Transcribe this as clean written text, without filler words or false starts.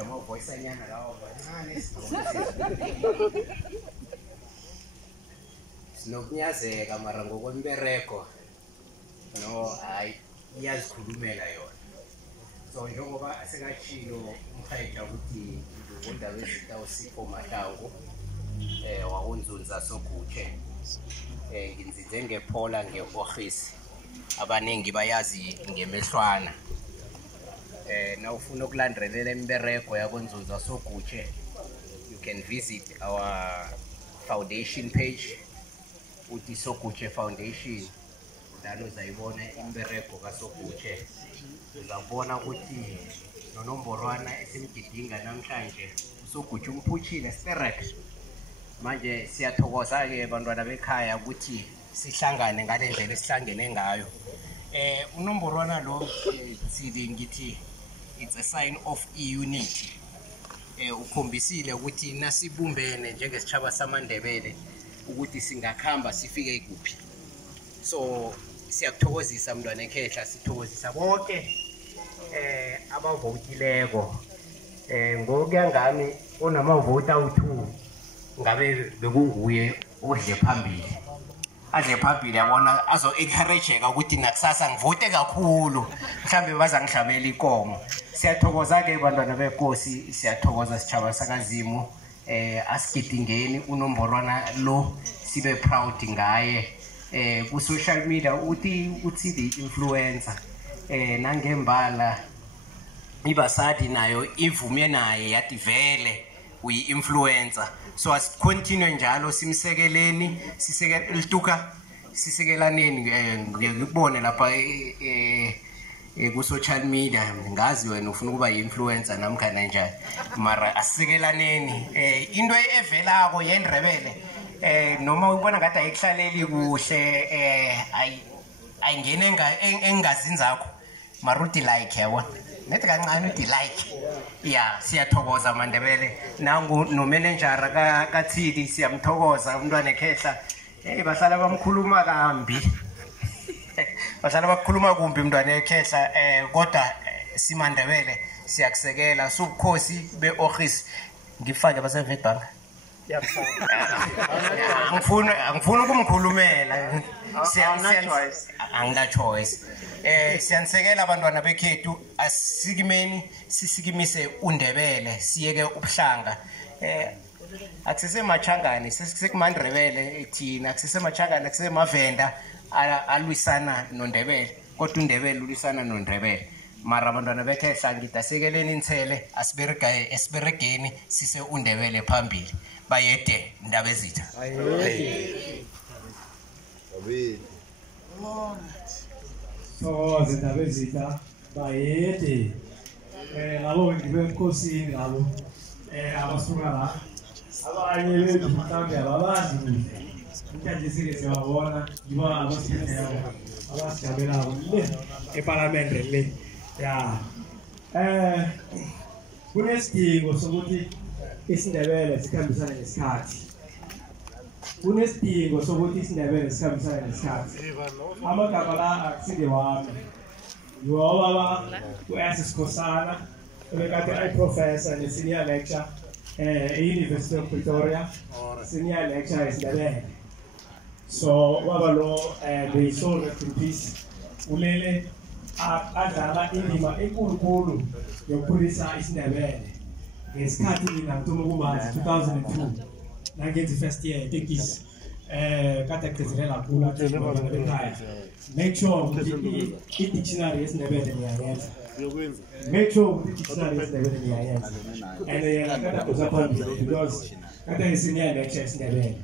Ngama voice anyana lawo bancane sinokunyazeka mara ngokwembereko no hayi iyazikhulumela yona. So njengoba sekachilo umkhayedla ukuthi uNdabezitha uSipho Mahlangu wakunzunza SoGutjhe nginzinze ngephola ngeoffice abaningi bayazi ngemehlwana. Na ufuna ukulandelela imbereko yakonzunza SoGutjhe, you can visit our foundation page uthi SoGutjhe Foundation. Lana uzayibona imbereko kaSoGutjhe, uzabona ukuthi nonomborwana esimgidinga namhlanje uSoGutjhe umphuthile sterek. Manje siyathokoza ke bantwana bekhaya ukuthi sihlangane ngale ndlela esihlangene ngayo. Unomborwana lo sithi ngithi it's a sign of unity. Ukhombisile ukuthi nasibumbene njengesitshaba samaNdebele ukuthi singakhamba sifike kuphi. So siyakuthokozisa mntwana ekhehla, sithokozisa bonke abavotileko. Ngokuya ngami onamavoti awu-2 ngabe bekunguye odle phambili. Adle phambili yabona azo-encourageka ukuthi nakusasa ngivote kakhulu, mhlambe bazangihlabela ikomo. Siyathokoza-ke bantwana benkosi, siyathokoza sitshaba sakaZimu. Asigidingeni unomborwana lo, sibe proud ngaye. Ku-social media uthi the influencer nangembala ibasadi nayo ivume naye yathi vele uyi-influencer. So asicontinue njalo simsekeleni, sisekela sisekelaneni. Ngikubone lapha ku-social media, ngazi wena ufuna ukuba yi-influencer namkhana njani, mara asisekelaneni. Into evelako yeNdebele noma ubona ngathi ayikuhlaleli kuhle, ayingene engazini zakho, mara uthi like yabona, nethi kancane uthi like. Yeah, siyathokoza maNdebele. Nangu nomanejara kaThidi siyamthokoza umntwana ekhehla. Bahlala bamkhuluma kambi. Bahlala bakhuluma kumbi umntwana ekhehla, kodwa simaNdebele siyakusekela. Subukhosi beoffice ngifake baseVetbank. Angifuna ukumkhulumela. Angina choice. Siyanisekela abantwana bekhethu, asisikimeni sisikimise uNdebele, siyeke ubuhlanga. Akusese machangane, sesikumaNdebele thina, akusese machangane, akusese mavenda alwisana noNdebele, kodwa uNdebele ulwisana noNdebele. Mara abantwana bekhehla ngithi asekeleni inthele, esiberegeni sise uNdebele phambili. Bayede Ndabezitha. So Ndabezitha bayede labo ngibenkosini labo abasuka la abanye bethu mhlawumbe ababazi manje sike siyabona yiba abasiphethe abasijabelako le eParliament le. Ya kunesidingo sokuthi isiNdebele sikhambisane nesikhathi. Kunesidingo sokuthi isiNdebele sikhambisane nesikhathi. Amagama la akusinde wami. Yobaba uSikhosana obekade ayiprofessor ne-senior lecturer e-University of Pretoria, senior lecturer isiNdebele. So waba lo beyisoul rest in peace. Ulele adlala indima enkulu yokukhulisa isiNdebele. Ngesikhathi mina ngithoma ukumazi 2002 nangenza first year eTekisi kade agcizelela kakhulu abantwana bekhaya. Make sure ukuthi i-dictionary yesiNdebele niyayenza. Make sure ukuthi i-dictionary yesiNdebele niyayenza. And yena kade uzaphambili because kade ngisenior lecture yesiNdebele.